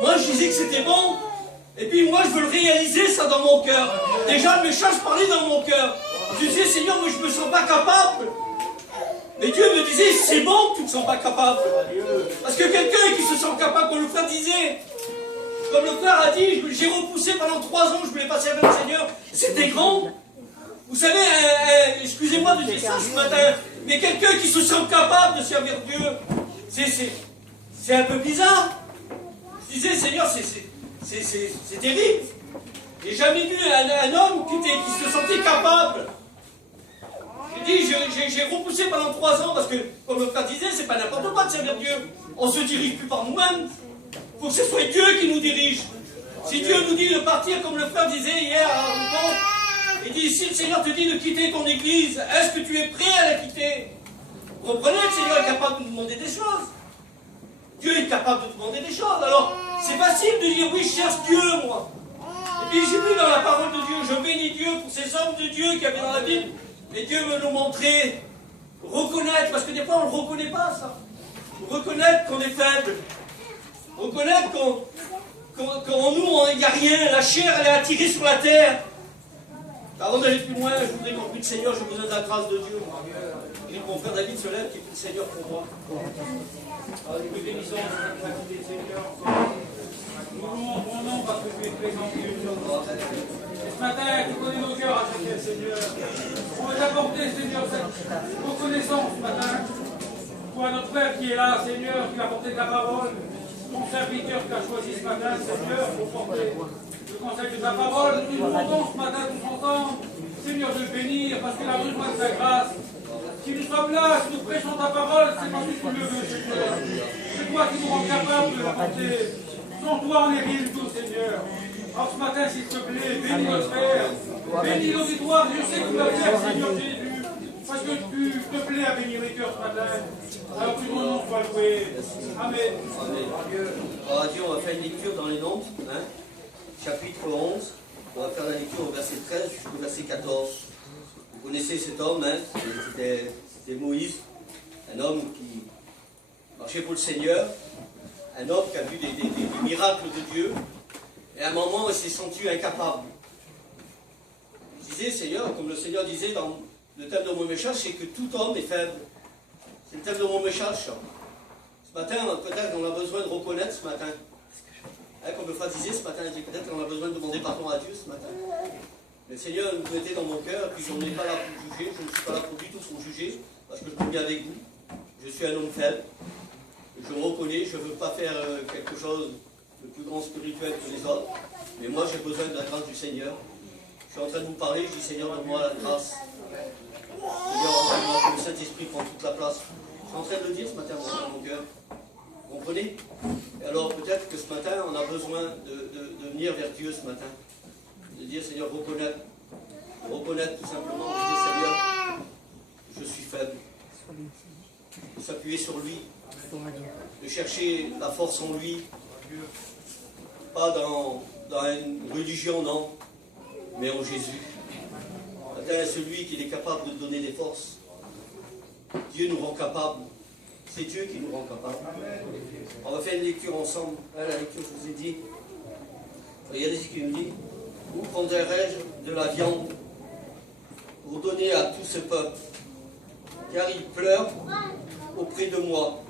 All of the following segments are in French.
Moi, je disais que c'était bon. Et puis moi, je veux le réaliser, ça, dans mon cœur. Déjà, le message parlait dans mon cœur. Je disais, Seigneur, moi, je ne me sens pas capable. Mais Dieu me disait, c'est bon que tu ne te sens pas capable. Parce que quelqu'un qui se sent capable, comme le frère disait, comme le frère a dit, j'ai repoussé pendant 3 ans, je voulais pas servir le Seigneur. C'était grand. Vous savez, excusez-moi de dire ça ce matin, mais quelqu'un qui se sent capable de servir Dieu, c'est un peu bizarre. Je disais, Seigneur, c'est terrible. J'ai jamais vu un homme qui se sentait capable. J'ai dit, j'ai repoussé pendant 3 ans, parce que, comme le frère disait, c'est pas n'importe quoi de servir Dieu. On se dirige plus par nous-mêmes. Il faut que ce soit Dieu qui nous dirige. Si Dieu nous dit de partir, comme le frère disait hier à Rougon, il dit, si le Seigneur te dit de quitter ton église, est-ce que tu es prêt à la quitter? Vous comprenez que le Seigneur est capable de nous demander des choses. Dieu est capable de nous demander des choses. Alors, c'est facile de dire, oui, je cherche Dieu, moi. Et puis j'ai vu dans la parole de Dieu, je bénis Dieu pour ces hommes de Dieu qui avaient dans la Bible, et Dieu veut nous montrer, reconnaître, parce que des fois on ne le reconnaît pas, ça. Reconnaître qu'on est faible. Reconnaître qu'en nous, il n'y a rien, la chair, elle est attirée sur la terre. Avant d'aller plus loin, je voudrais qu'on prie le Seigneur, j'ai besoin de la grâce de Dieu. Et mon frère David se lève, qui prie le Seigneur pour moi. Nous bénissons, nous louons ton nom parce que tu es présent. Et ce matin, tu connais nos cœurs à chacun, Seigneur. On veut t'apporter, Seigneur, cette reconnaissance ce matin. Toi, notre frère qui est là, Seigneur, qui a porté ta parole. Ton serviteur qui a choisi ce matin, Seigneur, pour porter le conseil de ta parole. Nous demandons ce matin tous ensemble, Seigneur, de le bénir, parce qu'il a besoin de ta grâce. Si nous sommes là, si nous prêchons ta parole, c'est parce que tu le veux, Seigneur. C'est toi qui nous rends capables de la porter. Sans toi, on est rien du tout, Seigneur. Alors ce matin, s'il te plaît, bénis notre frère, bénis l'auditoire. Je sais que tu vas faire, Seigneur Jésus, parce que tu te plais à bénir les cœurs ce matin. Alors que ton nom soit loué. Amen. Alors Dieu, on va faire une lecture dans les Nombres, chapitre 11. On va faire la lecture au verset 13 jusqu'au verset 14. Vous connaissez cet homme, c'était Moïse, un homme qui marchait pour le Seigneur, un homme qui a vu des miracles de Dieu, et à un moment il s'est senti incapable. Il disait, Seigneur, comme le Seigneur disait dans le thème de mon message, c'est que tout homme est faible. C'est le thème de mon message. Ce matin, peut-être qu'on a besoin de reconnaître ce matin. Comme le frère disait ce matin, peut-être qu'on a besoin de demander pardon à Dieu ce matin. Le Seigneur nous mettait dans mon cœur, puis je n'en ai pas là pour juger, je ne suis pas là pour du tout pour juger, parce que je suis bien avec vous. Je suis un homme faible. Je me reconnais, je ne veux pas faire quelque chose de plus grand spirituel que les autres, mais moi j'ai besoin de la grâce du Seigneur. Je suis en train de vous parler, je dis Seigneur, donne-moi la grâce. Seigneur, donne-moi que le Saint-Esprit prend toute la place. Je suis en train de le dire ce matin dans mon cœur. Vous comprenez? Et alors peut-être que ce matin, on a besoin de venir vers Dieu ce matin. De dire Seigneur, reconnaître tout simplement, de dire Seigneur, je suis faible. De s'appuyer sur lui, de chercher la force en lui, pas dans une religion, non, mais en Jésus. Celui qui est capable de donner des forces. Dieu nous rend capables. C'est Dieu qui nous rend capables. On va faire une lecture ensemble. La lecture, je vous ai dit. Regardez ce qu'il nous dit. Où prendrai-je de la viande pour donner à tout ce peuple? Car ils pleurent auprès de moi,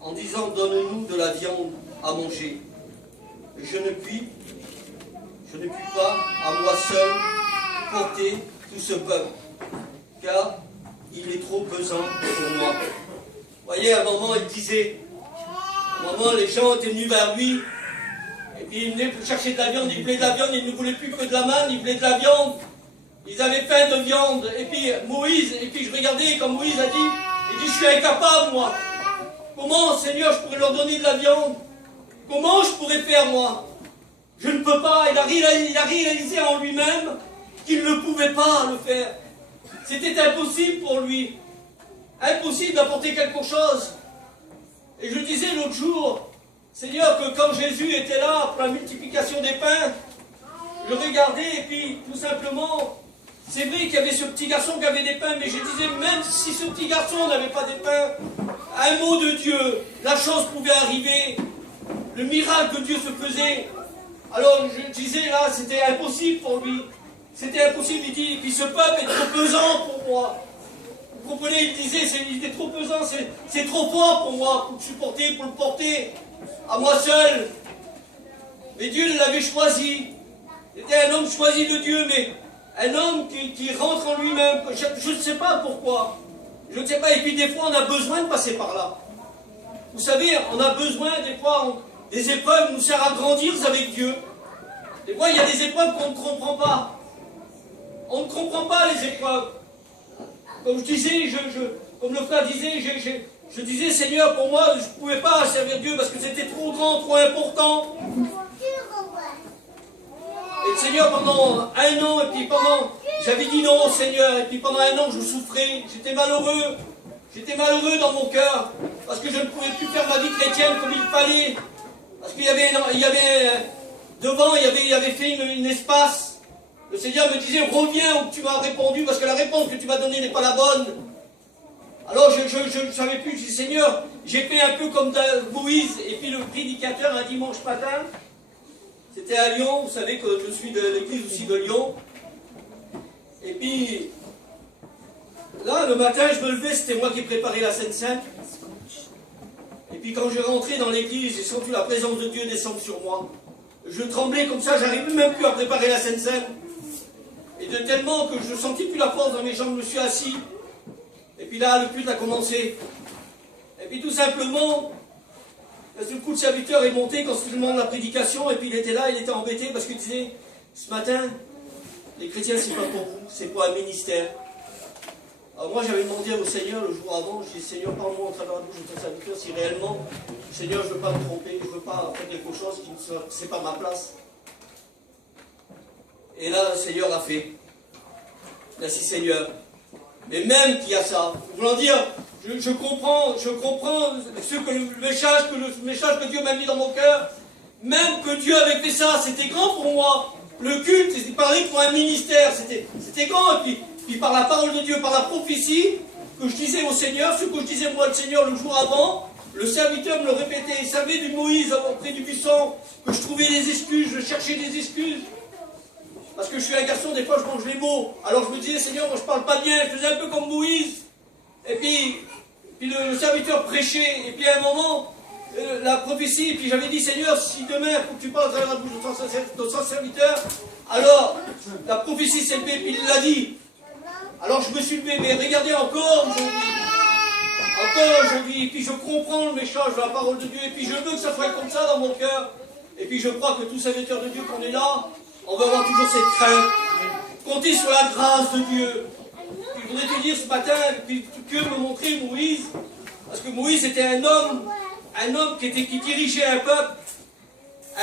en disant, donne-nous de la viande à manger. Et je ne puis pas, à moi seul, porter tout ce peuple, car il est trop pesant pour moi. Vous voyez, à un moment, il disait, à un moment, les gens étaient venus vers lui, et puis ils venaient pour chercher de la viande, ils voulaient de la viande, ils ne voulaient plus que de la manne, ils voulaient de la viande, ils avaient faim de viande, et puis Moïse, et puis je regardais quand Moïse a dit, il dit, je suis incapable, moi. Comment, Seigneur, je pourrais leur donner de la viande? Comment je pourrais faire, moi? Je ne peux pas. Il a réalisé en lui-même qu'il ne pouvait pas le faire. C'était impossible pour lui. Impossible d'apporter quelque chose. Et je disais l'autre jour, Seigneur, que quand Jésus était là pour la multiplication des pains, je regardais et puis tout simplement, c'est vrai qu'il y avait ce petit garçon qui avait des pains, mais je disais, même si ce petit garçon n'avait pas des pains, un mot de Dieu, la chose pouvait arriver. le miracle que Dieu se faisait. Alors je disais là, c'était impossible pour lui. C'était impossible, il dit, et puis ce peuple est trop pesant pour moi. Vous comprenez, il disait, il était trop pesant, c'est trop fort pour moi, pour le supporter, pour le porter, à moi seul. Mais Dieu l'avait choisi. Il était un homme choisi de Dieu, mais un homme qui rentre en lui-même. Je ne sais pas pourquoi. Je ne sais pas, et puis des fois on a besoin de passer par là. Vous savez, on a besoin des fois, des épreuves nous servent à grandir avec Dieu. Des fois il y a des épreuves qu'on ne comprend pas. On ne comprend pas les épreuves. Comme je disais, comme le frère disait, je disais, Seigneur, pour moi, je ne pouvais pas servir Dieu parce que c'était trop grand, trop important. Et le Seigneur, pendant un an, et puis j'avais dit non au Seigneur, et puis pendant un an, je souffrais, j'étais malheureux dans mon cœur, parce que je ne pouvais plus faire ma vie chrétienne comme il fallait, parce qu'il y avait devant, il y avait fait une espace. Le Seigneur me disait, reviens où tu m'as répondu, parce que la réponse que tu m'as donnée n'est pas la bonne. Alors je ne savais plus, je dis, Seigneur, j'ai fait un peu comme Moïse, et puis le prédicateur un dimanche matin, c'était à Lyon, vous savez que je suis de l'église aussi de Lyon. Et puis, là, le matin, je me levais, c'était moi qui préparais la Sainte Sainte. Et puis quand je rentrais dans l'église, j'ai senti la présence de Dieu descendre sur moi. Je tremblais comme ça, j'arrivais même plus à préparer la Sainte Sainte. Et de tellement que je ne sentis plus la force dans mes jambes, je me suis assis. Et puis là, le culte a commencé. Et puis tout simplement, le coup de serviteur est monté quand je demande la prédication, et puis il était là, il était embêté parce qu'il disait, ce matin, les chrétiens, c'est pas pour vous, c'est pour un ministère. Alors moi, j'avais demandé au Seigneur le jour avant, je dis, Seigneur, parle-moi en travers la bouche de ton serviteur, si réellement, Seigneur, je ne veux pas me tromper, je ne veux pas faire quelque chose qui ne c'est pas ma place. Et là, le Seigneur a fait. Merci Seigneur. Mais même qu'il y a ça, voulant dire, je comprends le message que Dieu m'a mis dans mon cœur. Même que Dieu avait fait ça, c'était grand pour moi. Le culte, il parlait pour un ministère, c'était grand. Et puis par la parole de Dieu, par la prophétie, que je disais au Seigneur, ce que je disais moi au Seigneur le jour avant, le serviteur me le répétait. Il savait du Moïse auprès du buisson, que je trouvais des excuses, je cherchais des excuses. Parce que je suis un garçon, des fois je mange les mots. Alors je me disais, Seigneur, moi je parle pas bien, je faisais un peu comme Moïse. Et puis le serviteur prêchait, et puis à un moment, la prophétie, et puis j'avais dit, Seigneur, si demain, il faut que tu parles à travers la bouche de ton serviteur, alors la prophétie s'est levée, puis il l'a dit. Alors je me suis levé, mais regardez encore aujourd'hui, et puis je comprends le message de la parole de Dieu, et puis je veux que ça soit comme ça dans mon cœur. Et puis je crois que tout serviteur de Dieu qu'on est là, on va avoir toujours cette crainte. Comptez sur la grâce de Dieu. Puis je voudrais te dire ce matin, puis Dieu me montrer Moïse, parce que Moïse était un homme qui dirigeait un peuple,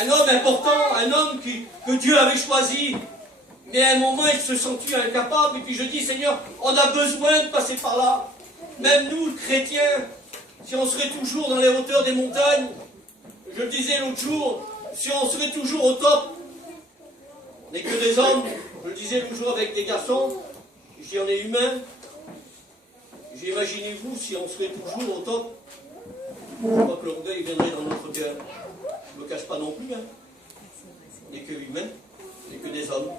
un homme important, un homme que Dieu avait choisi. Mais à un moment, il se sentit incapable, et puis je dis, Seigneur, on a besoin de passer par là. Même nous, chrétiens, si on serait toujours dans les hauteurs des montagnes, je le disais l'autre jour, si on serait toujours au top, on n'est que des hommes, je le disais l'autre jour avec des garçons, je dis on est humain, imaginez-vous si on serait toujours au top, je crois que l'orgueil viendrait dans notre cœur. Je ne me cache pas non plus, hein. On n'est que humains, on n'est que des hommes.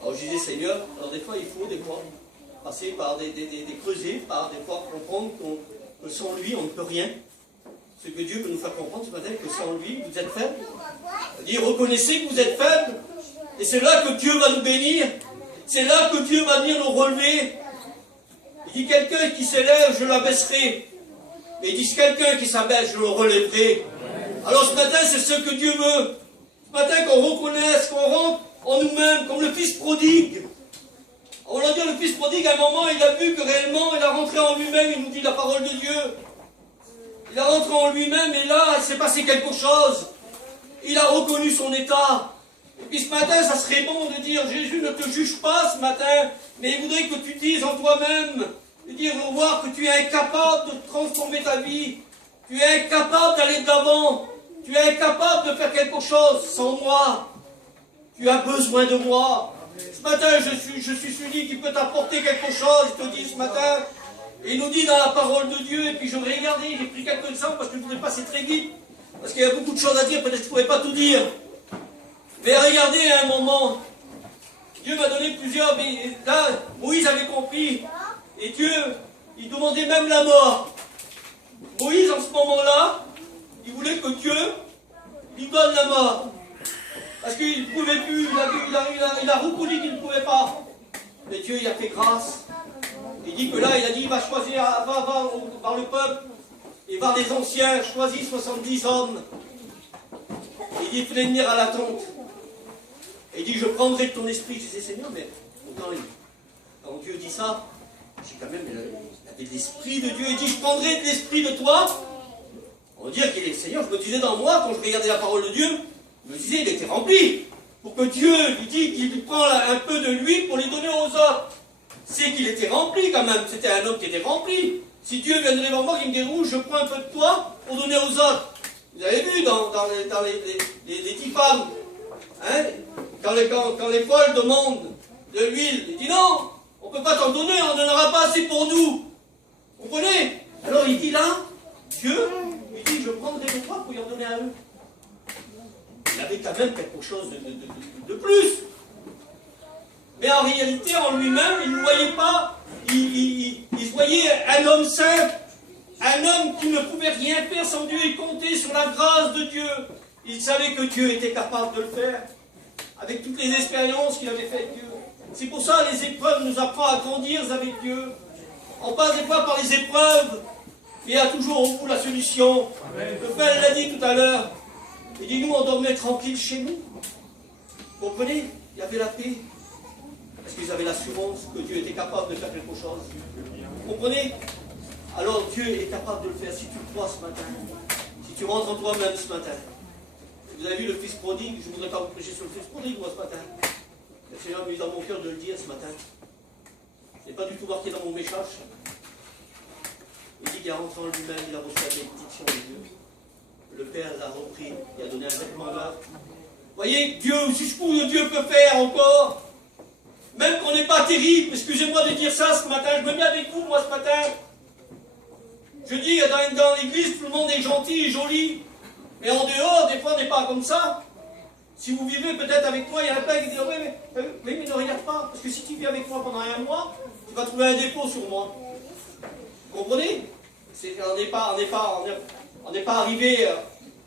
Alors je disais Seigneur, alors des fois il faut passer par des creusets, par des fois comprendre que sans lui on ne peut rien. Ce que Dieu veut nous faire comprendre ce matin, que sans lui vous êtes faibles. Il dit reconnaissez que vous êtes faibles. Et c'est là que Dieu va nous bénir. C'est là que Dieu va venir nous relever. Il dit quelqu'un qui s'élève, je l'abaisserai. Mais il dit quelqu'un qui s'abaisse, je le relèverai. Alors ce matin, c'est ce que Dieu veut. Ce matin, qu'on reconnaisse, qu'on rentre en nous-mêmes, comme le fils prodigue. On va dire, le fils prodigue, à un moment, il a vu que réellement, il a rentré en lui-même, il nous dit la parole de Dieu. Il a rentré en lui-même, et là, il s'est passé quelque chose. Il a reconnu son état. Et puis ce matin, ça serait bon de dire, Jésus ne te juge pas ce matin, mais il voudrait que tu dises en toi-même, de dire, voir que tu es incapable de transformer ta vie, tu es incapable d'aller de l'avant, tu es incapable de faire quelque chose sans moi, tu as besoin de moi. Ce matin, je suis celui qui peut t'apporter quelque chose, il te dit ce matin, et il nous dit dans la parole de Dieu, et puis je vais regarder, j'ai pris quelques exemples parce que je voudrais passer très vite, parce qu'il y a beaucoup de choses à dire, peut-être que je ne pourrais pas tout dire. Mais regardez, à un moment, Dieu m'a donné plusieurs, mais là, Moïse avait compris, et Dieu, il demandait même la mort. Moïse, en ce moment-là, il voulait que Dieu lui donne la mort. Parce qu'il ne pouvait plus, il a reconnu qu'il ne pouvait pas. Mais Dieu, il a fait grâce. Il dit que là, il a dit, il va choisir, va voir le peuple, et voir les anciens, choisis 70 hommes. Il dit, venez venir à la tente. Et il dit, je prendrai de ton esprit. Je disais, Seigneur, mais quand Dieu dit ça, j'ai quand même, il avait de l'esprit de Dieu. Il dit, je prendrai de l'esprit de toi. On va dire qu'il est Seigneur. Je me disais dans moi, quand je regardais la parole de Dieu, je me disais, il était rempli. Pour que Dieu lui dit qu'il prend un peu de lui pour les donner aux autres. C'est qu'il était rempli quand même. C'était un homme qui était rempli. Si Dieu viendrait vers moi, il me dit, rouge, je prends un peu de toi pour donner aux autres. Vous avez vu dans les 10 femmes, hein, quand les folles demandent de l'huile, il dit non, on ne peut pas t'en donner, on n'en aura pas assez pour nous. Vous comprenez? Alors il dit là, Dieu, il dit, je prendrai de toi pour y en donner à eux. Il avait quand même quelque chose de plus. Mais en réalité, en lui-même, il ne voyait pas, il se voyait un homme simple, un homme qui ne pouvait rien faire sans Dieu. Il comptait sur la grâce de Dieu. Il savait que Dieu était capable de le faire, avec toutes les expériences qu'il avait faites avec Dieu. C'est pour ça que les épreuves nous apprennent à grandir avec Dieu. On passe des fois par les épreuves, mais il y a toujours au bout la solution. Amen. Le Père l'a dit tout à l'heure. Il dit, nous, on dormait tranquille chez nous. Vous comprenez? Il y avait la paix. Parce qu'ils avaient l'assurance que Dieu était capable de faire quelque chose. Vous comprenez? Alors Dieu est capable de le faire si tu le crois ce matin. Si tu rentres en toi-même ce matin. Vous avez vu le fils prodigue? Je ne voudrais pas vous prêcher sur le fils prodigue, moi, ce matin. Le Seigneur m'a mis dans mon cœur de le dire ce matin. Ce n'est pas du tout marqué dans mon message. Il dit qu'il est rentré en lui-même, il a reçu la bénédiction de Dieu. Le Père l'a repris, il a donné un vêtement d'œuvre. Vous voyez, Dieu, jusqu'où Dieu peut faire encore. Même qu'on n'est pas terrible, excusez-moi de dire ça ce matin, je me mets avec vous, moi, ce matin. Je dis, dans l'église, tout le monde est gentil et joli. Mais en dehors, des fois, on n'est pas comme ça. Si vous vivez peut-être avec moi, il y a un père qui dit, oui, mais ne regarde pas. Parce que si tu vis avec moi pendant un mois, tu vas trouver un défaut sur moi. Vous comprenez? On n'est pas arrivé.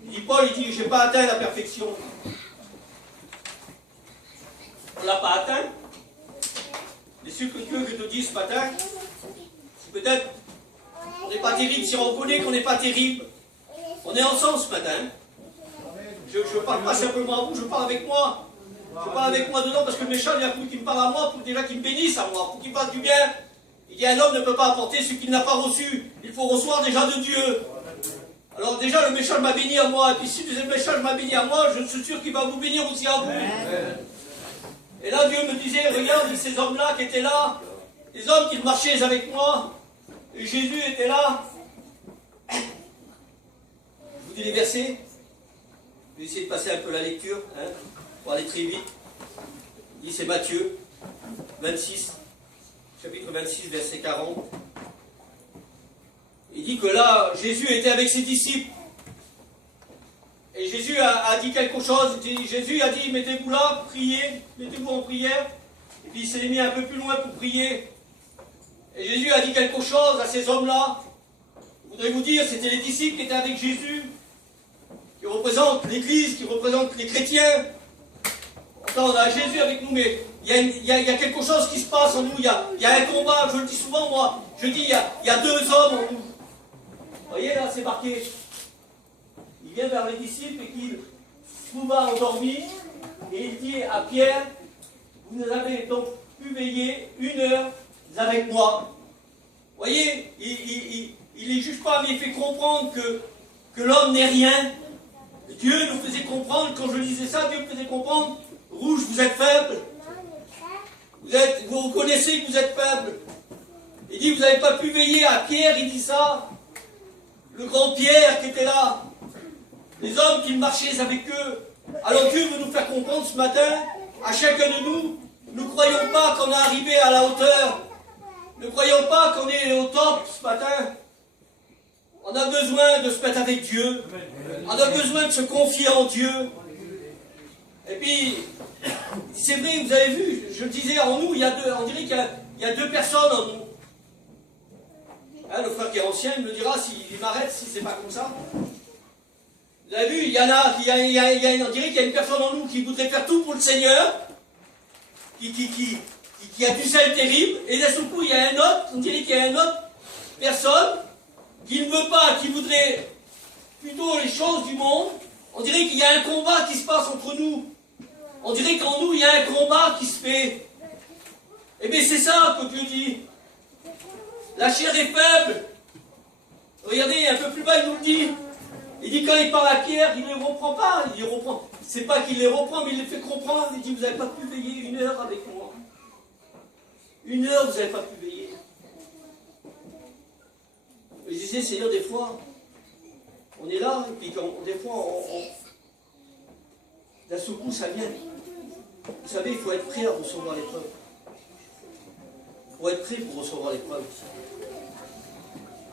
Il dit Paul, il dit, je n'ai pas atteint la perfection. On ne l'a pas atteint. Mais ce que Dieu veut te dire ce matin, c'est peut-être on n'est pas terrible. Si on reconnaît qu'on n'est pas terrible, on est ensemble ce matin. Je ne parle pas simplement à vous, je parle avec moi. Je parle avec moi dedans parce que le méchant, il a voulu qu'il me parle à moi pour déjà qu'il me bénisse à moi, pour qu'il fasse du bien. Il dit un homme ne peut pas apporter ce qu'il n'a pas reçu. Il faut recevoir déjà de Dieu. Alors déjà le méchant m'a béni à moi. Et puis si le méchant m'a béni à moi, je suis sûr qu'il va vous bénir aussi à vous. Et là Dieu me disait, regarde ces hommes-là qui étaient là, les hommes qui marchaient avec moi, et Jésus était là. Je vous dis les versets. Je vais essayer de passer un peu la lecture, hein, pour aller très vite. Il dit, c'est Matthieu 26, chapitre 26, verset 40. Il dit que là, Jésus était avec ses disciples. Et Jésus a dit quelque chose. Jésus a dit, mettez-vous là, priez, mettez-vous en prière. Et puis il s'est mis un peu plus loin pour prier. Et Jésus a dit quelque chose à ces hommes-là. Je voudrais vous dire, c'était les disciples qui étaient avec Jésus, qui représentent l'Église, qui représentent les chrétiens. Pourtant, on a Jésus avec nous, mais il y a quelque chose qui se passe en nous. Il y a un combat, je le dis souvent, moi. Je dis, il y a deux hommes en nous. Vous voyez, là, c'est marqué. Il vient vers les disciples et qu'il trouva endormi. Et il dit à Pierre, vous avez donc pu veiller 1 heure avec moi. Vous voyez, il ne juge pas, mais il fait comprendre que l'homme n'est rien. Dieu nous faisait comprendre, quand je disais ça, Dieu me faisait comprendre, rouge, vous êtes faible. Vous reconnaissez que vous êtes faible. Il dit, vous n'avez pas pu veiller à Pierre, il dit ça. Le grand Pierre qui était là. Les hommes qui marchaient avec eux. Alors Dieu veut nous faire comprendre ce matin, à chacun de nous, ne croyons pas qu'on est arrivé à la hauteur. Ne croyons pas qu'on est au top ce matin. On a besoin de se mettre avec Dieu. On a besoin de se confier en Dieu. Et puis, c'est vrai, vous avez vu, je le disais, en nous, on dirait qu'il y a deux personnes en nous. Hein, le frère qui est ancien, il me dira s'il m'arrête, si c'est pas comme ça. Vous avez vu, on dirait qu'il y a une personne en nous qui voudrait faire tout pour le Seigneur, qui a du zèle terrible, et d'un seul coup, il y a un autre, on dirait qu'il y a une autre personne qui ne veut pas, qui voudrait plutôt les choses du monde. On dirait qu'il y a un combat qui se passe entre nous. On dirait qu'en nous, il y a un combat qui se fait. Eh bien, c'est ça que Dieu dit. La chair est faible. Regardez, un peu plus bas, il nous le dit. Il dit quand il parle à Pierre, il ne les reprend pas. Il les reprend. C'est pas qu'il les reprend, mais il les fait comprendre. Il dit, vous n'avez pas pu veiller 1 heure avec moi. 1 heure, vous n'avez pas pu veiller. Je disais, Seigneur, des fois, on est là, et puis des fois, d'un seul coup, ça vient. Vous savez, il faut être prêt à recevoir l'épreuve. Il faut être prêt pour recevoir l'épreuve.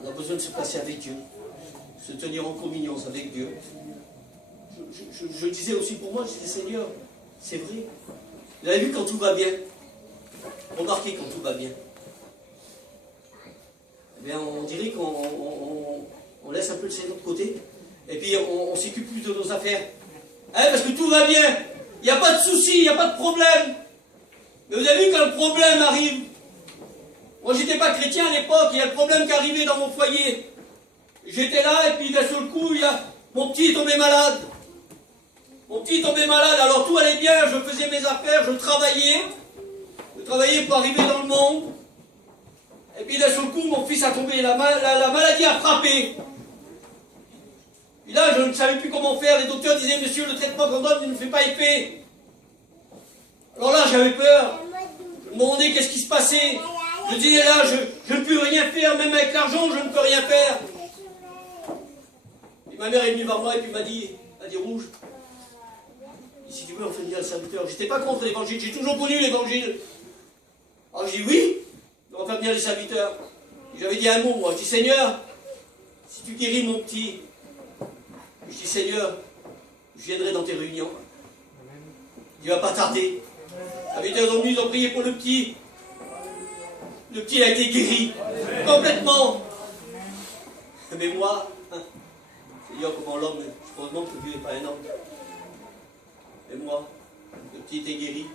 On a besoin de se passer avec Dieu, se tenir en communion avec Dieu. Je disais aussi pour moi, je disais, Seigneur, c'est vrai. Vous avez vu quand tout va bien. Remarquez quand tout va bien. Eh bien, on dirait qu'on laisse un peu le Seigneur de côté, et puis on ne s'occupe plus de nos affaires. Hein, parce que tout va bien. Il n'y a pas de souci, il n'y a pas de problème. Mais vous avez vu quand le problème arrive. Moi, j'étais pas chrétien à l'époque, il y a le problème qui arrivait dans mon foyer. J'étais là, et puis d'un seul coup, mon petit est tombé malade. Mon petit est tombé malade, alors tout allait bien, je faisais mes affaires, je travaillais. Je travaillais pour arriver dans le monde. Et puis d'un seul coup, mon fils a tombé, la maladie a frappé. Et là, je ne savais plus comment faire. Les docteurs disaient, monsieur, le traitement qu'on donne, il ne fait pas effet. Alors là, j'avais peur. Je me demandais qu'est-ce qui se passait. Je disais là, je ne peux rien faire, même avec l'argent, je ne peux rien faire. Et ma mère est venue voir moi et puis m'a dit Rouge, si tu veux, on fait venir le serviteur. J'étais pas contre l'évangile, j'ai toujours connu l'évangile. Alors je dis oui, on va faire venir les serviteurs. J'avais dit un mot, moi. Je dis Seigneur, si tu guéris mon petit, je dis Seigneur, je viendrai dans tes réunions. Il ne va pas tarder. Les serviteurs sont venus, ils ont prié pour le petit. Le petit a été guéri complètement. Mais moi, Seigneur, comment l'homme, heureusement que Dieu n'est pas un homme. Et moi, le petit était guéri.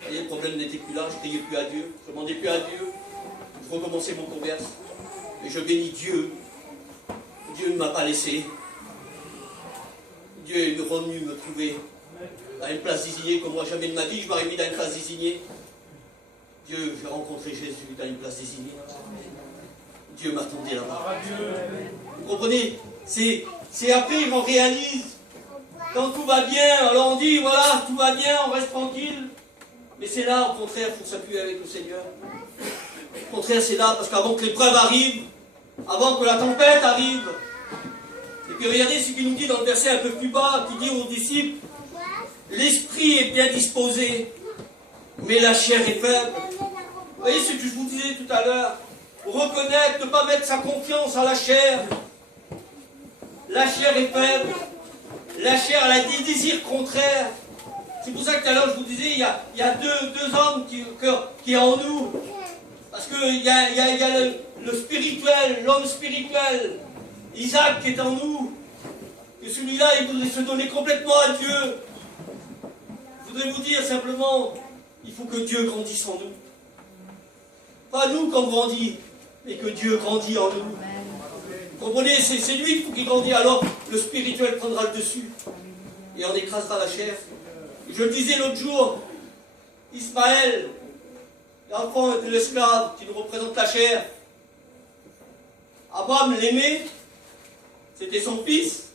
Vous voyez, le problème n'était plus là, je ne priais plus à Dieu, je ne demandais plus à Dieu. Je recommençais mon commerce. Et je bénis Dieu. Dieu ne m'a pas laissé. Dieu est revenu me trouver à une place désignée comme moi jamais de ma vie, je m'aurais mis dans une place désignée. Dieu, j'ai rencontré Jésus dans une place désignée. Dieu m'attendait là-bas. Vous comprenez? C'est après qu'on réalise, quand tout va bien, alors on dit, voilà, tout va bien, on reste tranquille. Mais c'est là, au contraire, il faut s'appuyer avec le Seigneur. Au contraire, c'est là, parce qu'avant que l'épreuve arrive, avant que la tempête arrive, et puis regardez ce qu'il nous dit dans le verset un peu plus bas, qui dit aux disciples, l'esprit est bien disposé, mais la chair est faible. Vous voyez ce que je vous disais tout à l'heure, reconnaître, ne pas mettre sa confiance à la chair. La chair est faible. La chair, elle a des désirs contraires. C'est pour ça que tout à l'heure je vous disais, il y a deux hommes qui est en nous. Parce qu'il y a le spirituel, l'homme spirituel, Isaac qui est en nous. Et celui-là, il voudrait se donner complètement à Dieu. Je voudrais vous dire simplement, il faut que Dieu grandisse en nous. Pas nous qu'on grandit, mais que Dieu grandit en nous. Vous comprenez, c'est lui qu'il faut qu'il grandisse, alors le spirituel prendra le dessus. Et on écrasera la chair. Et je le disais l'autre jour, Ismaël, l'enfant de l'esclave qui nous représente la chair. Abraham l'aimait, c'était son fils,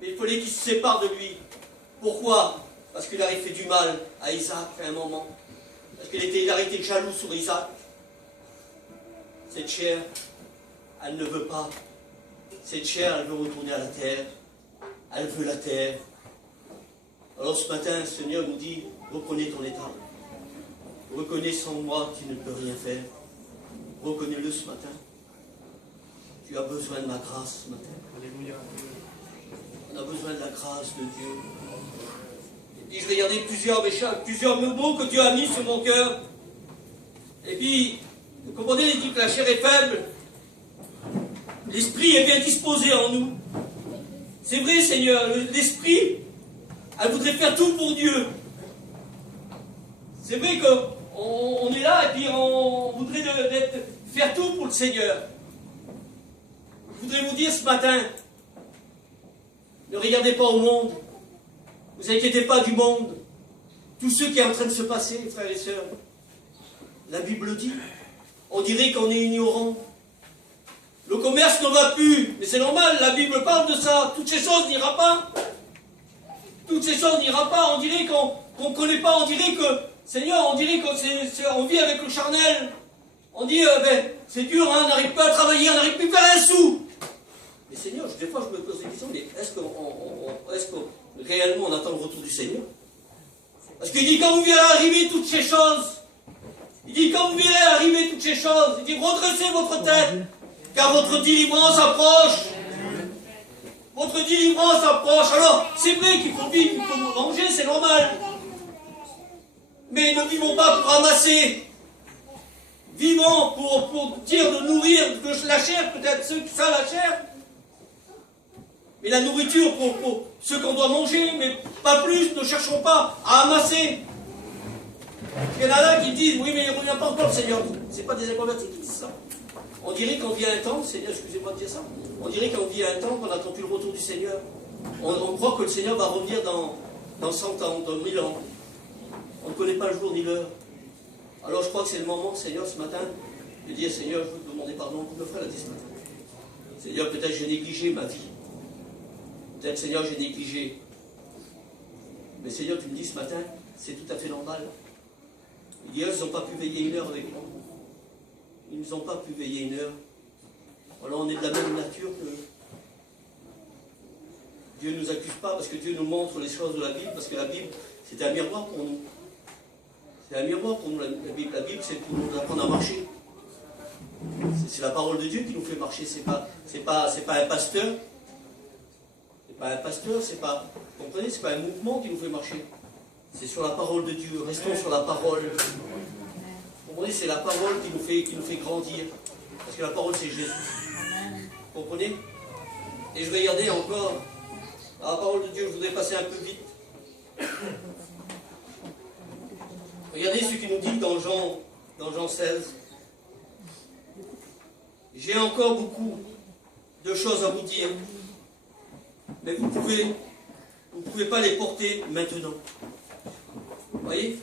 mais il fallait qu'il se sépare de lui. Pourquoi? Parce qu'il avait fait du mal à Isaac à un moment. Parce qu'il a été jaloux sur Isaac. Cette chair, elle ne veut pas. Cette chair, elle veut retourner à la terre. Elle veut la terre. Alors ce matin, le Seigneur nous dit, reconnais ton état. Reconnais sans moi, tu ne peux rien faire. Reconnais-le ce matin. Tu as besoin de ma grâce ce matin. Alléluia. On a besoin de la grâce de Dieu. Et puis je regardais plusieurs mots que Dieu a mis sur mon cœur. Et puis, vous comprenez, il dit que la chair est faible. L'esprit est bien disposé en nous. C'est vrai, Seigneur, l'esprit, elle voudrait faire tout pour Dieu. C'est vrai qu'on est là et puis on voudrait faire tout pour le Seigneur. Je voudrais vous dire ce matin, ne regardez pas au monde. Ne vous inquiétez pas du monde. Tout ce qui est en train de se passer, frères et sœurs. La Bible dit, on dirait qu'on est ignorant. Le commerce ne va plus, mais c'est normal, la Bible parle de ça. Toutes ces choses n'ira pas. Toutes ces choses n'ira pas. On dirait qu'on ne connaît pas, on dirait que, Seigneur, on dirait qu'on vit avec le charnel. On dit, c'est dur, hein, on n'arrive pas à travailler, on n'arrive plus à faire un sou. Mais Seigneur, des fois je me pose des questions, mais est-ce que réellement on attend le retour du Seigneur? Parce qu'il dit, quand vous verrez arriver toutes ces choses, il dit, quand vous verrez arriver toutes ces choses, il dit, redressez votre tête, car votre délivrance approche. Votre délivrance approche. Alors, c'est vrai qu'il faut vivre, il faut manger, c'est normal. Mais ne vivons pas pour ramasser. Vivons pour dire de nourrir de la chair, peut-être ceux qui ça la chair. Mais la nourriture pour ceux qu'on doit manger, mais pas plus, ne cherchons pas à amasser. Il y en a là qui disent, oui, mais il ne revient pas encore le Seigneur. Ce n'est pas des inconvertis qui disent ça. On dirait qu'on vit un temps, Seigneur, excusez-moi de dire ça, on dirait qu'on vit un temps qu'on n'attend plus le retour du Seigneur. On croit que le Seigneur va revenir dans 100 ans, dans 1000 ans. On ne connaît pas le jour ni l'heure. Alors je crois que c'est le moment, Seigneur, ce matin, de dire, Seigneur, je veux te demander pardon. Comme le frère l'a dit ce matin. Seigneur, peut-être j'ai négligé ma vie. Peut-être, Seigneur, j'ai négligé. Mais Seigneur, tu me dis ce matin, c'est tout à fait normal. Il dit, ils n'ont pas pu veiller une heure avec moi. Ils ne nous ont pas pu veiller une heure. Alors on est de la même nature que Dieu ne nous accuse pas parce que Dieu nous montre les choses de la Bible, parce que la Bible, c'est un miroir pour nous. C'est un miroir pour nous, la Bible. La Bible, c'est pour nous apprendre à marcher. C'est la parole de Dieu qui nous fait marcher. C'est pas un pasteur. C'est pas un pasteur, c'est pas. Vous comprenez, c'est pas un mouvement qui nous fait marcher. C'est sur la parole de Dieu. Restons sur la parole. Vous comprenez, c'est la parole qui nous fait grandir. Parce que la parole, c'est Jésus. Vous comprenez? Et je regardais encore à la parole de Dieu, je voudrais passer un peu vite. Regardez ce qu'il nous dit dans Jean 16. J'ai encore beaucoup de choses à vous dire, mais vous ne pouvez pas les porter maintenant. Vous voyez?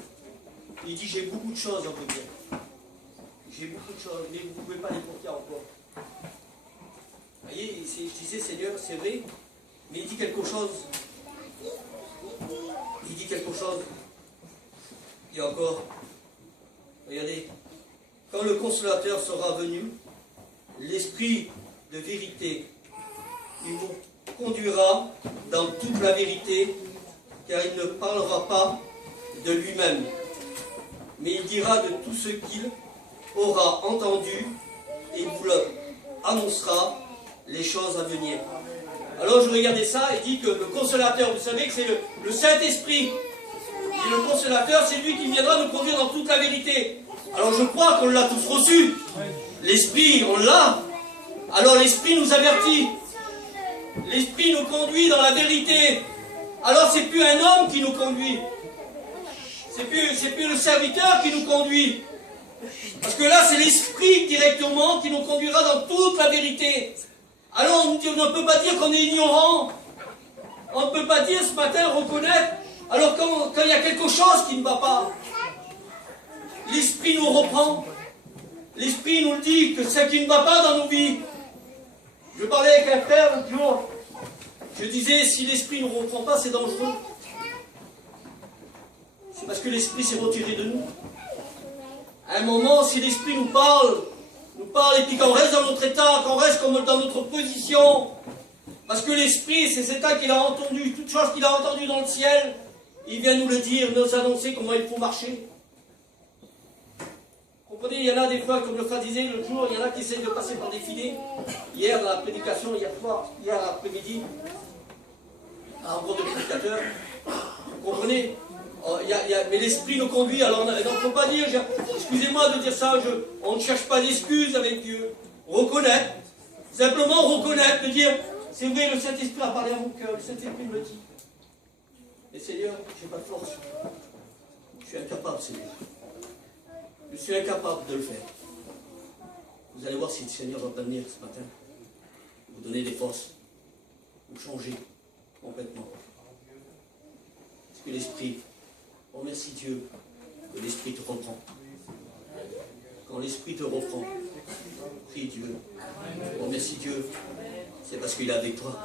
Il dit, j'ai beaucoup de choses à vous dire. J'ai beaucoup de choses, mais vous ne pouvez pas les porter encore. Vous voyez, je disais, Seigneur, c'est vrai, mais il dit quelque chose. Il dit quelque chose. Et encore, regardez, quand le consolateur sera venu, l'esprit de vérité, il vous conduira dans toute la vérité, car il ne parlera pas de lui-même, mais il dira de tout ce qu'il aura entendu et vous annoncera les choses à venir. Alors je regardais ça et dit que le consolateur, vous savez que c'est le Saint-Esprit. Et le consolateur, c'est lui qui viendra nous conduire dans toute la vérité. Alors je crois qu'on l'a tous reçu. L'Esprit, on l'a. Alors l'Esprit nous avertit. L'Esprit nous conduit dans la vérité. Alors c'est plus un homme qui nous conduit. C'est plus le serviteur qui nous conduit. Parce que là, c'est l'Esprit directement qui nous conduira dans toute la vérité. Alors on ne peut pas dire qu'on est ignorant. On ne peut pas dire ce matin reconnaître. Alors quand il y a quelque chose qui ne va pas, l'Esprit nous reprend. L'Esprit nous dit que ce qui ne va pas dans nos vies. Je parlais avec un frère l'autre jour. Je disais, si l'Esprit ne nous reprend pas, c'est dangereux. C'est parce que l'Esprit s'est retiré de nous. À un moment, si l'Esprit nous parle, et puis qu'on reste dans notre état, qu'on reste comme dans notre position, parce que l'Esprit, c'est cet état qu'il a entendu, toutes choses qu'il a entendues dans le ciel, il vient nous le dire, nous annoncer comment il faut marcher. Vous comprenez, il y en a des fois, comme le frère disait l'autre jour, il y en a qui essayent de passer par des filets. Hier, dans la prédication, hier après-midi, à la rencontre de prédicateurs, vous comprenez, mais l'esprit nous conduit, alors on ne peut pas dire, excusez-moi de dire ça, on ne cherche pas d'excuses avec Dieu. Reconnaître, simplement reconnaître, de dire, c'est vrai, le Saint-Esprit a parlé à mon cœur, le Saint-Esprit me le dit. Mais Seigneur, je n'ai pas de force. Je suis incapable, Seigneur. Je suis incapable de le faire. Vous allez voir si le Seigneur va pas venir ce matin, vous donner des forces, vous changer complètement. Parce que l'Esprit, remercie Dieu que l'Esprit te reprend. Quand l'Esprit te reprend, prie Dieu. Remercie Dieu, c'est parce qu'il est avec toi.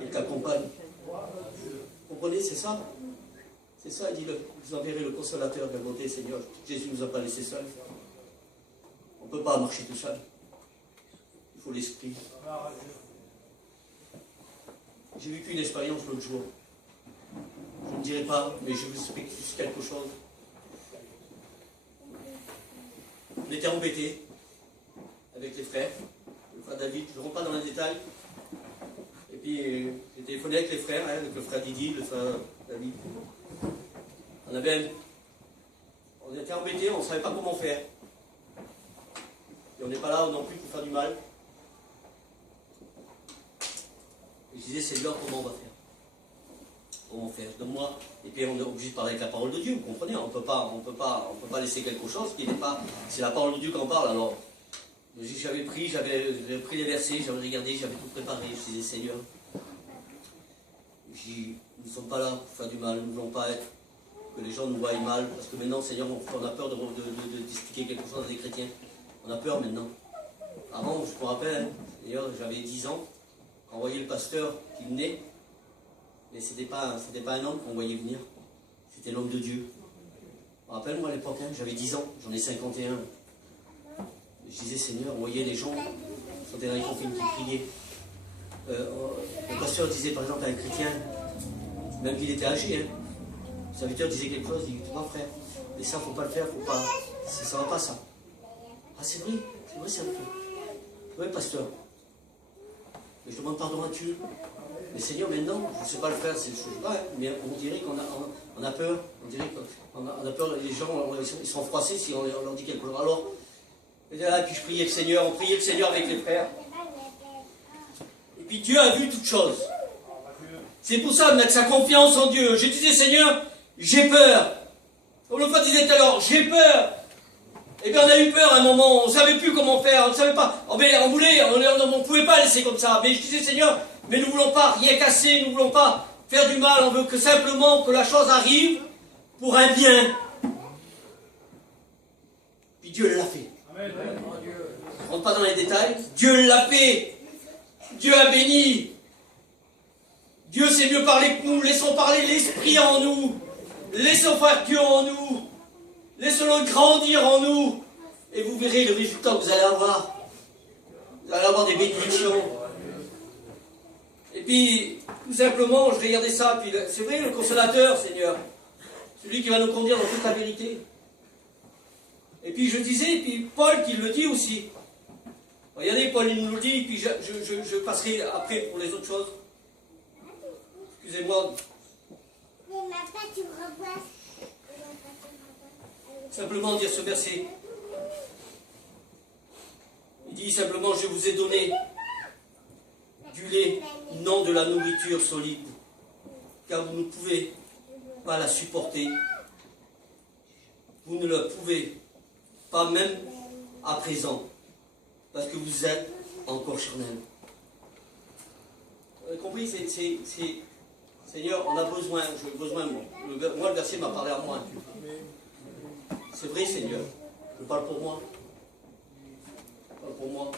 Il t'accompagne. Vous comprenez, c'est ça? C'est ça, il dit, vous enverrez le consolateur de la bonté, Seigneur. Jésus ne nous a pas laissés seuls. On ne peut pas marcher tout seul. Il faut l'Esprit. J'ai vécu une expérience l'autre jour. Je ne dirai pas, mais je vous explique juste quelque chose. On était embêtés avec les frères, le frère David, je ne rentre pas dans les détails. Et puis j'ai téléphoné avec les frères, avec le frère Didi, le frère David. On était embêtés, on ne savait pas comment faire. Et on n'est pas là non plus pour faire du mal. Et je disais, Seigneur, comment on va faire? Comment faire? Donne-moi. Et puis on est obligé de parler avec la parole de Dieu, vous comprenez? On peut pas laisser quelque chose qui n'est pas. C'est la parole de Dieu qu'on parle, alors. J'avais pris les versets, j'avais regardé, j'avais tout préparé. Je disais, Seigneur, nous ne sommes pas là pour faire du mal, nous ne voulons pas être, que les gens nous voient mal, parce que maintenant, Seigneur, on a peur d'expliquer quelque chose à des chrétiens. On a peur maintenant. Avant, je me rappelle, Seigneur, j'avais 10 ans, quand on voyait le pasteur qui venait, mais ce n'était pas un homme qu'on voyait venir, c'était l'homme de Dieu. Je me rappelle, moi, à l'époque, j'avais 10 ans, j'en ai 51. Je disais, Seigneur, vous voyez, les gens sont des réconfines qui criaient. Le pasteur disait, par exemple, à un chrétien, même qu'il était âgé, le serviteur disait quelque chose, il dit, toi, frère, mais ça, faut pas le faire, faut pas, ça va pas, ça. Ah, c'est vrai, serviteur. Oui, pasteur. Mais je demande pardon à Dieu. Mais Seigneur, maintenant, je ne sais pas le faire, je ne sais pas, mais on dirait qu'on a peur. On dirait qu'on a peur, les gens, ils sont froissés si on leur dit quelque chose. Alors, et là, puis je priais le Seigneur, on priait le Seigneur avec les frères. Et puis Dieu a vu toutes choses. C'est pour ça de mettre sa confiance en Dieu. Je disais, Seigneur, j'ai peur. Comme le frère disait tout à l'heure, j'ai peur. Et bien on a eu peur à un moment, on ne savait plus comment faire, on ne savait pas. On ne pouvait pas laisser comme ça. Mais je disais, Seigneur, mais nous ne voulons pas rien casser, nous ne voulons pas faire du mal, on veut que simplement que la chose arrive pour un bien. Puis Dieu l'a fait. Je ne rentre pas dans les détails. Dieu l'a fait. Dieu a béni. Dieu sait mieux parler que nous. Laissons parler l'Esprit en nous. Laissons faire Dieu en nous. Laissons-le grandir en nous. Et vous verrez le résultat que vous allez avoir. Vous allez avoir des bénédictions. Et puis, tout simplement, je regardais ça. Puis c'est vrai, le consolateur, Seigneur. Celui qui va nous conduire dans toute la vérité. Et puis je disais, et puis Paul qui le dit aussi. Regardez, Paul il nous le dit, puis je passerai après pour les autres choses. Excusez-moi. Simplement dire ce verset. Il dit simplement, je vous ai donné du lait, non de la nourriture solide, car vous ne pouvez pas la supporter. Vous ne le pouvez pas même à présent, parce que vous êtes encore charnel. Vous avez compris, Seigneur, on a besoin, moi le verset m'a parlé à moi. C'est vrai, Seigneur, je parle pour moi. Je parle pour moi.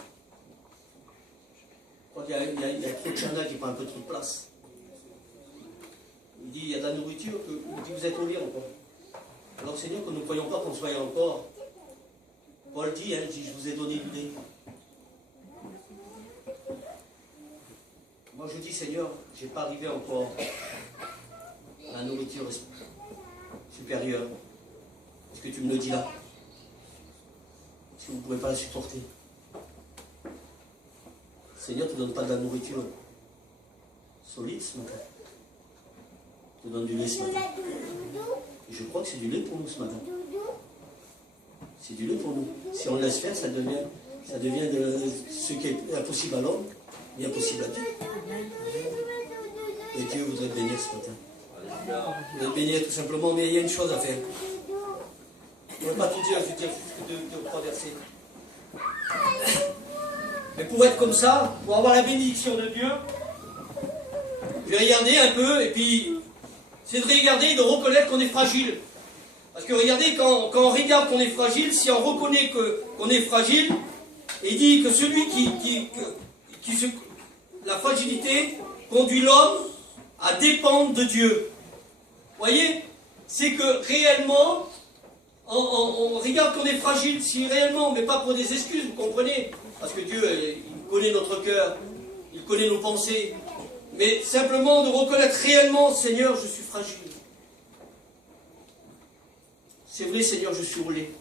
Je crois qu'il y a trop de charnel qui prend un peu trop de place. Il dit, il y a de la nourriture, il dit, vous êtes au lit encore. Alors Seigneur, que nous ne croyons pas qu'on soit encore. Paul dit, il dit, je vous ai donné du lait. Moi je dis, Seigneur, je n'ai pas arrivé encore à la nourriture supérieure. Est-ce que tu me le dis là? Est-ce que vous ne pouvez pas la supporter? Seigneur ne te donne pas de la nourriture solide ce matin. Il te donne du lait ce matin. Et je crois que c'est du lait pour nous ce matin. C'est du lait pour nous. Si on le laisse faire, ça devient de ce qui est impossible à l'homme, et impossible à Dieu. Et Dieu voudrait te bénir ce matin. Il voudrait te bénir tout simplement, mais il y a une chose à faire. On ne va pas tout dire, je vais dire juste deux, trois versets. Mais pour être comme ça, pour avoir la bénédiction de Dieu, je vais regarder un peu, et puis c'est de regarder et de reconnaître qu'on est fragile. Parce que regardez, quand on regarde qu'on est fragile, si on reconnaît qu'on est fragile, il dit que celui la fragilité conduit l'homme à dépendre de Dieu. Vous voyez, c'est que réellement, on regarde qu'on est fragile, si réellement, mais pas pour des excuses, vous comprenez? Parce que Dieu, il connaît notre cœur, il connaît nos pensées, mais simplement de reconnaître réellement, Seigneur, je suis fragile. C'est vrai, Seigneur, je suis roulé.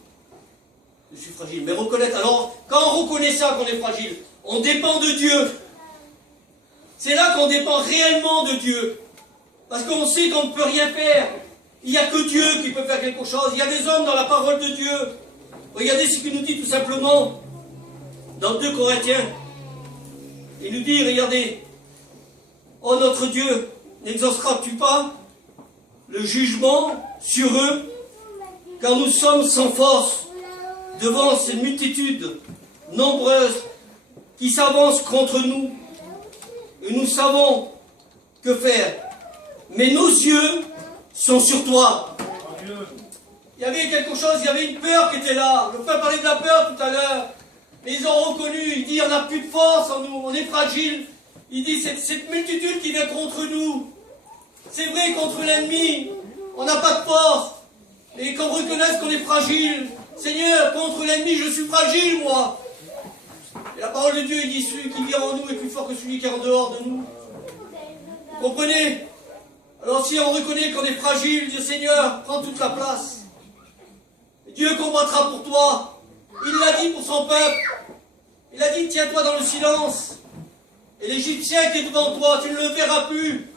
Je suis fragile. Mais reconnaître, alors, quand on reconnaît ça qu'on est fragile, on dépend de Dieu. C'est là qu'on dépend réellement de Dieu. Parce qu'on sait qu'on ne peut rien faire. Il n'y a que Dieu qui peut faire quelque chose. Il y a des hommes dans la parole de Dieu. Regardez ce qu'il nous dit tout simplement dans 2 Corinthiens. Il nous dit, regardez, oh notre Dieu, n'exaucera-tu pas le jugement sur eux, car nous sommes sans force devant ces multitudes nombreuses qui s'avancent contre nous, et nous savons que faire. Mais nos yeux sont sur toi. Il y avait quelque chose, il y avait une peur qui était là. Le peuple parlait de la peur tout à l'heure. Mais ils ont reconnu, il dit, on n'a plus de force en nous, on est fragile. Il dit, cette multitude qui vient contre nous, c'est vrai, contre l'ennemi, on n'a pas de force. Et qu'on reconnaisse qu'on est fragile. Seigneur, contre l'ennemi, je suis fragile, moi. Et la parole de Dieu, il dit, celui qui vient en nous est plus fort que celui qui est en dehors de nous. Vous comprenez? Alors si on reconnaît qu'on est fragile, Dieu Seigneur, prends toute la place. Et Dieu combattra pour toi. Il l'a dit pour son peuple. Il a dit, tiens-toi dans le silence. Et l'Égyptien qui est devant toi, tu ne le verras plus.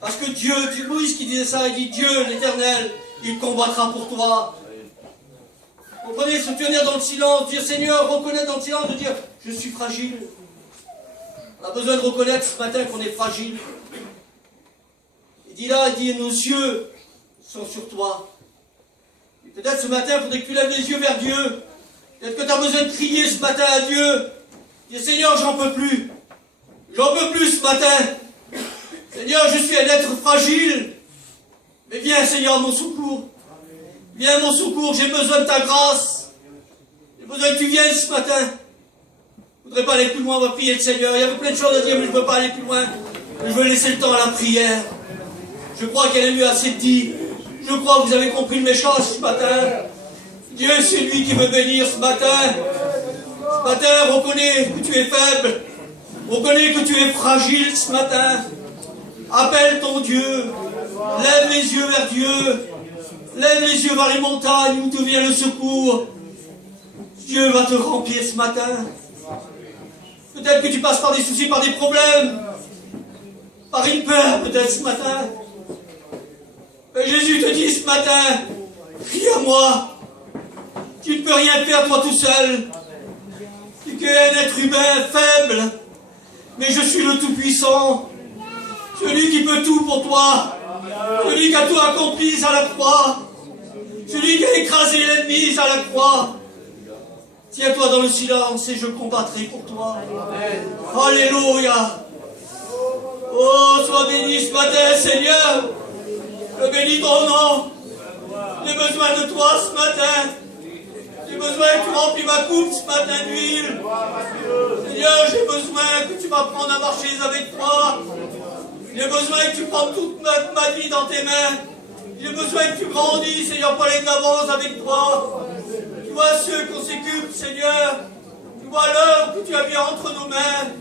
Parce que Dieu, c'est Moïse qui disait ça, il dit, Dieu, l'Éternel, il combattra pour toi. Vous comprenez, se tenir dans le silence, dire Seigneur, reconnaître dans le silence, de dire je suis fragile. On a besoin de reconnaître ce matin qu'on est fragile. Il dit là, il dit nos yeux sont sur toi. Et peut-être ce matin, il faudrait que tu lèves les yeux vers Dieu. Peut-être que tu as besoin de crier ce matin à Dieu. Dis Seigneur, j'en peux plus. J'en peux plus ce matin. Seigneur, je suis un être fragile. Mais viens Seigneur à mon secours. Viens à mon secours, j'ai besoin de ta grâce. J'ai besoin que tu viennes ce matin. Je ne voudrais pas aller plus loin, on va prier le Seigneur. Il y avait plein de choses à dire, mais je ne peux pas aller plus loin. Je veux laisser le temps à la prière. Je crois qu'elle a eu assez dit. Je crois que vous avez compris le message ce matin. Dieu, c'est lui qui veut bénir ce matin. Ce matin, reconnais que tu es faible. Reconnais que tu es fragile ce matin. Appelle ton Dieu. Lève les yeux vers Dieu. Lève les yeux vers les montagnes où te vient le secours. Dieu va te remplir ce matin. Peut-être que tu passes par des soucis, par des problèmes, par une peur peut-être ce matin. Mais Jésus te dit ce matin, crie à moi. Tu ne peux rien faire toi tout seul. Tu es un être humain faible. Mais je suis le Tout-Puissant. Celui qui peut tout pour toi. Celui qui a tout accompli à la croix. Celui qui a écrasé l'ennemi à la croix. Tiens-toi dans le silence et je combattrai pour toi. Alléluia. Oh, sois béni ce matin, Seigneur. Je bénis ton nom. J'ai besoin de toi ce matin. J'ai besoin que tu remplis ma coupe ce matin d'huile. Seigneur, j'ai besoin que tu m'apprennes à marcher avec toi. J'ai besoin que tu prennes toute ma vie dans tes mains. J'ai besoin que tu grandisses ayant pas les d'avance avec toi. Tu vois ceux qu'on s'occupe, Seigneur. Tu vois l'heure que tu as mis entre nos mains.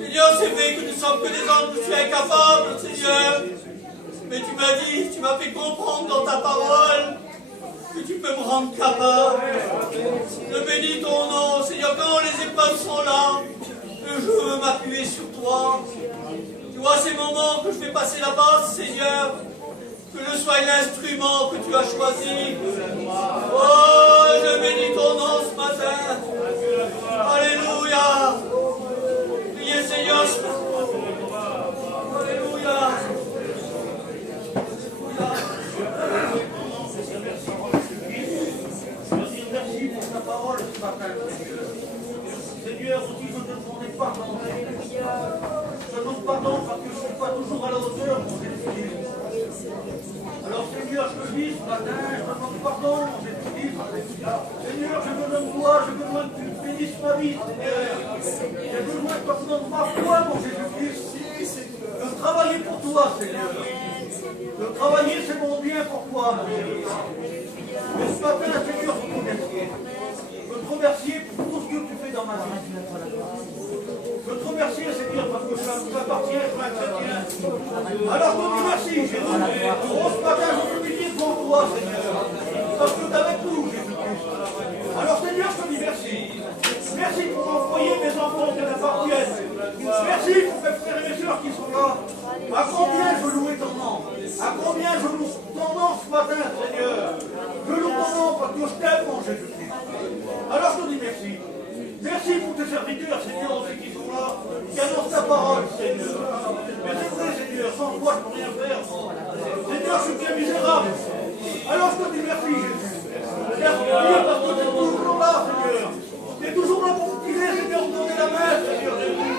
Seigneur, c'est vrai que nous sommes que des hommes, je suis incapable, Seigneur. Mais tu m'as dit, tu m'as fait comprendre dans ta parole que tu peux me rendre capable. Je bénis ton nom, Seigneur, quand les épreuves sont là, je veux m'appuyer sur toi. Tu vois ces moments que je fais passer là-bas, Seigneur, que je sois l'instrument que tu as choisi. Oh, je bénis ton nom ce matin. Alléluia. Priez, Seigneur. Alléluia. Merci pour ta parole ce matin, Seigneur. Seigneur, aussi je te demande pardon. Je demande pardon parce que je ne suis pas toujours à la hauteur, mon Jésus. Alors Seigneur, je te dis ce matin, je te demande pardon, mon Jésus. Seigneur, j'ai besoin de toi, j'ai besoin que tu bénisses ma vie, Seigneur. J'ai besoin que tu me donnes ma foi, mon Jésus-Christ. De travailler pour toi, Seigneur. De travailler, c'est mon bien pour toi, mon Jésus. Mais ce matin, Seigneur, je te remercie. Je veux te remercier pour tout ce que tu fais dans ma vie. Je veux te remercier, Seigneur, parce que tu appartiens, je m'appartiens. Alors je te dis merci, Jésus. Oh, ce matin, je veux bénir devant toi, Seigneur. Parce que tu es avec nous, Jésus-Christ. Alors, Seigneur, je te dis merci. Merci pour m'envoyer mes enfants qui m'appartiennent. Merci pour mes frères et mes soeurs qui sont là. À combien je loue ton nom? À combien je loue ton nom ce matin, Seigneur? Je loue ton nom parce que je t'aime, mon Jésus-Christ. Alors je te dis merci. Merci pour tes serviteurs, Seigneur, aussi qui sont là, qui annoncent ta parole, Seigneur. Mais c'est vrai, Seigneur, sans toi je ne peux rien faire. Seigneur, je suis bien misérable. Alors je te dis merci, Jésus. Merci parce que tu es toujours là, Seigneur. Tu es toujours là pour me tirer, Seigneur, me donner la main, Seigneur Jésus.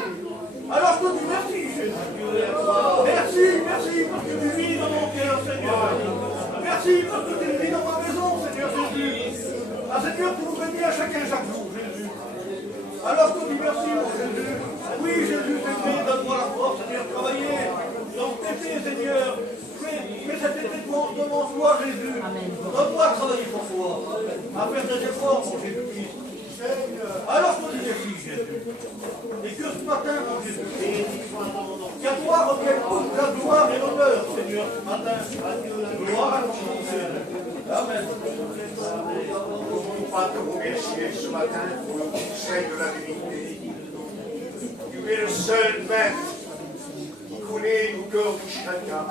Alors je te dis merci, Jésus. Merci, merci parce que tu vis dans mon cœur, Seigneur. Merci parce que tu vis dans ma maison, Seigneur Jésus. Ah, Seigneur, tu nous bénis à chacun chaque jour, Jésus. Alors je te dis merci, mon Jésus. Oui, Jésus, c'est vrai, donne-moi la force, Seigneur, travailler dans cet été, Seigneur. Fais cet été devant toi, Jésus. Donne-moi à travailler pour toi, à faire des efforts, mon Jésus-Christ. Alors je te dis merci, Jésus. Et que ce matin, mon Jésus, qu'à toi revienne toute la gloire et l'honneur, Seigneur, ce matin. Gloire à ton nom, Seigneur. Amen. On va te remercier ce matin pour le conseil de la vérité. Tu es le seul maître qui connaît nos cœurs de chacun.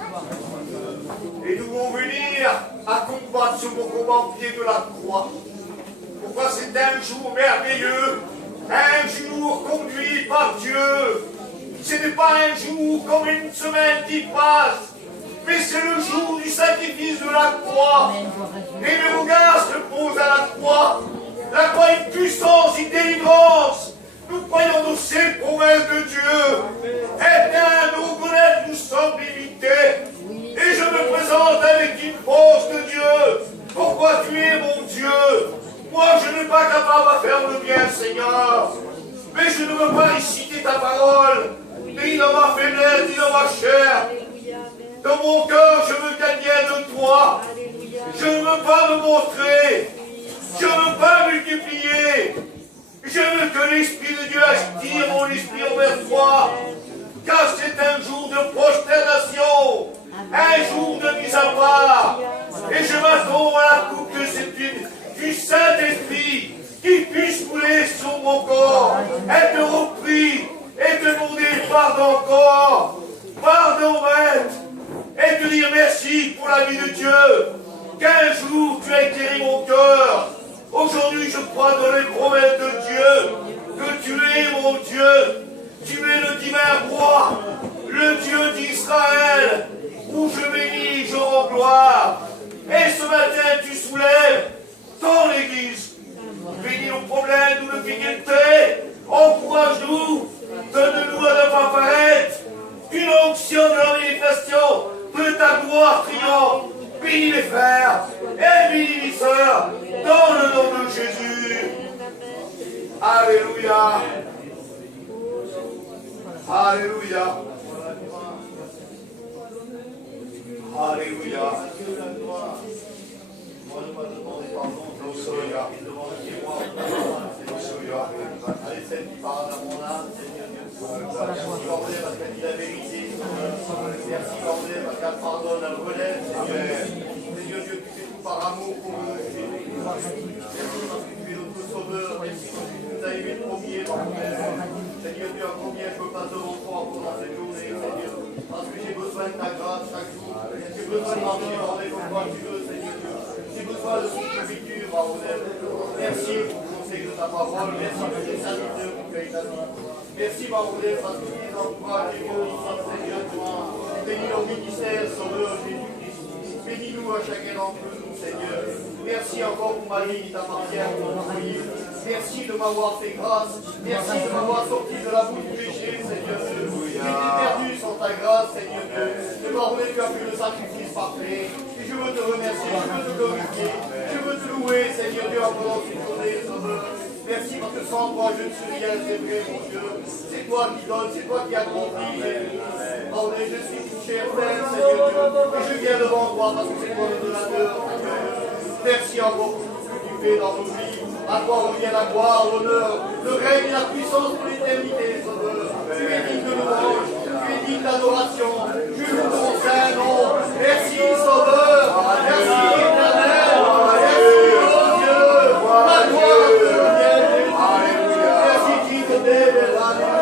Et nous voulons venir à combattre ce beau combat au pied de la croix. Pourquoi c'est un jour merveilleux, un jour conduit par Dieu. Ce n'est pas un jour comme une semaine qui passe, mais c'est le jour du sacrifice de la croix. Et mes regards se posent à la croix. La croix est puissance, une délivrance. Nous croyons dans ces promesses de Dieu. Eh bien, nous connaître, nous sommes limités. Et je me présente avec une force de Dieu. Pourquoi tu es mon Dieu? Moi, je ne suis pas capable de faire le bien, Seigneur. Mais je ne veux pas réciter ta parole, ni dans ma faiblesse, ni dans ma chair. Dans mon cœur, je veux gagner de toi. Je ne veux pas me montrer. Je ne veux pas multiplier. Je veux que l'Esprit de Dieu attire mon esprit envers toi. Car c'est un jour de prosternation. Un jour de mise à part. Et je m'attends à la coupe de cette huile du Saint-Esprit qui puisse couler sur mon corps. Et te repris. Et te demander pardon encore. Pardon, Maître. Et te dire merci pour la vie de Dieu. Qu'un jour tu as éclairé mon cœur. Aujourd'hui je crois dans les promesses de Dieu. Que tu es mon Dieu. Tu es le divin roi. Le Dieu d'Israël. Où je bénis, je rends gloire. Et ce matin tu soulèves dans l'église. Bénis nos problèmes, nos difficultés. Encourage-nous. Donne-nous à ne pas paraître. Une onction de la manifestation de ta gloire triomphe. Bénis les frères et bénis les sœurs dans le nom de Jésus. Alléluia. Alléluia. Alléluia. Allez, celle qui parle à mon âme, merci Bordel parce qu'elle dit la vérité. Merci Bordel parce qu'elle pardonne, elle relève, Seigneur. Seigneur Dieu, tu fais tout par amour pour nous. je me passe devant toi pendant cette journée, Seigneur. Parce que j'ai besoin de ta grâce chaque jour. J'ai besoin de marcher dans les comme toi tu veux, Seigneur. J'ai besoin de ce que tu vis, merci pour le conseil de ta parole. Merci pour tes serviteurs pour Gaëtan. Merci, Baroudel, parce que tu les encourages et glorifies, Seigneur, toi. Bénis leur ministère, Sauveur Jésus-Christ. Bénis-nous à chacun d'entre nous, Seigneur. Merci encore pour ma vie qui t'appartient, pour mon foyer. Merci de m'avoir fait grâce. Merci de m'avoir sorti de la boue du péché, Seigneur Dieu. J'étais perdu sans ta grâce, Seigneur Dieu. Mais Baroudel, tu as fait le sacrifice parfait. Et je veux te remercier, je veux te glorifier. Je veux te louer, Seigneur Dieu, pendant cette journée, Sauveur. Merci parce que sans toi, je ne suis rien, c'est vrai, mon Dieu. C'est toi qui donnes, c'est toi qui accomplis. Baroudel, je suis touché, frère, Seigneur Dieu. Et je viens devant toi parce que c'est toi le donateur. Merci encore pour tout ce que tu fais dans nos vies. À toi revient la gloire, l'honneur, le règne et la puissance pour l'éternité, Sauveur. Tu es digne de louange, tu es digne d'adoration. Je loue ton saint nom. Merci, Sauveur. Merci, éternel. Merci, oh Dieu. La gloire te revient, Jésus. Merci, Dieu de Alléluia.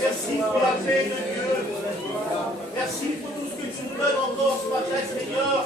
Merci, mon Dieu. Merci pour tout ce que tu nous donnes encore ce matin, Seigneur.